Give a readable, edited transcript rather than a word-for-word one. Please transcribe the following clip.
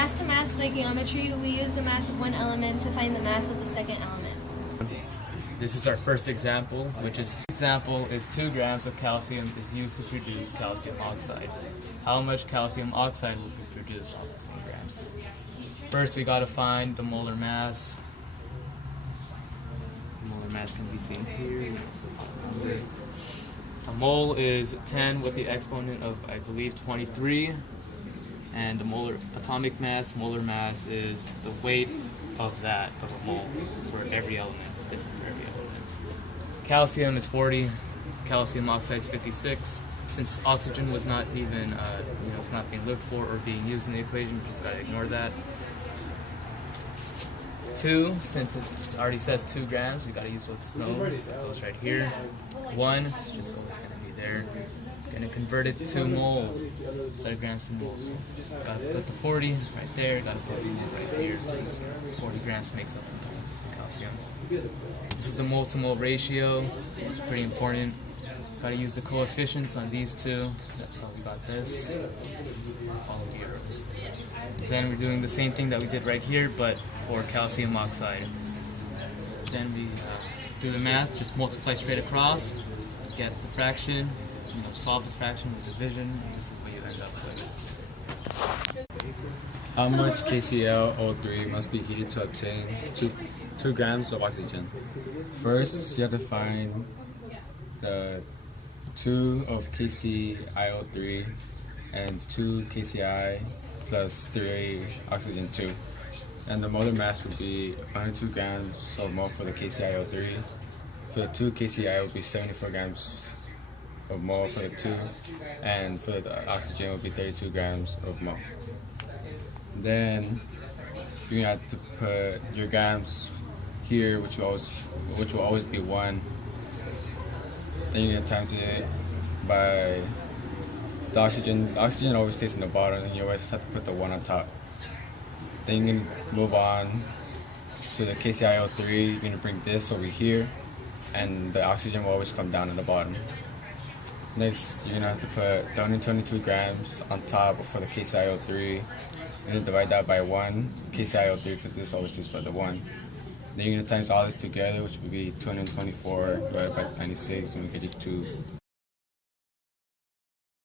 mass-to-mass stoichiometry, we use the mass of one element to find the mass of the second element. This is our first example, which is 2 grams of calcium is used to produce calcium oxide. How much calcium oxide will be produced on those 10 grams? First, we gotta find the molar mass. The molar mass can be seen here. A mole is 10 with the exponent of, I believe, 23. And the molar molar mass is the weight of that, of a mole, for every element. It's different for every element. Calcium is 40, calcium oxide is 56. Since oxygen was not even, it's not being looked for or being used in the equation, we just gotta ignore that. 2, since it already says 2 grams, we gotta use what's known, so it goes right here. 1, it's just always gonna be there. Gonna convert it to moles instead of grams to moles. So gotta put the 40 right there, gotta put the mole right here, since 40 grams makes up calcium. This is the mole to mole ratio. It's pretty important. Gotta use the coefficients on these two. That's how we got this. Follow the arrows. Then we're doing the same thing that we did right here, but for calcium oxide. Then we do the math, just multiply straight across, get the fraction, solve the fraction with division. This is what you end up with. How much KClO3 must be heated to obtain 2 grams of oxygen? First, you have to find the 2 of KClO3 and 2 KCl plus 3 oxygen 2. And the molar mass would be 102 grams or more for the KClO3. For the 2 KCl, it would be 74 grams or more for the 2. And for the oxygen, it would be 32 grams or more. Then you're gonna have to put your grams here, which will always be 1. Then you're gonna times it by the oxygen. The oxygen always stays in the bottom, and you always have to put the 1 on top. Then you're gonna move on to the KClO3. You're gonna bring this over here, and the oxygen will always come down at the bottom. Next, you're gonna have to put the 122 grams on top for the KClO3. You're gonna divide that by 1 KClO3 because this always just by the 1. Then you're gonna times all this together, which would be 224 divided by 96, and we get you 2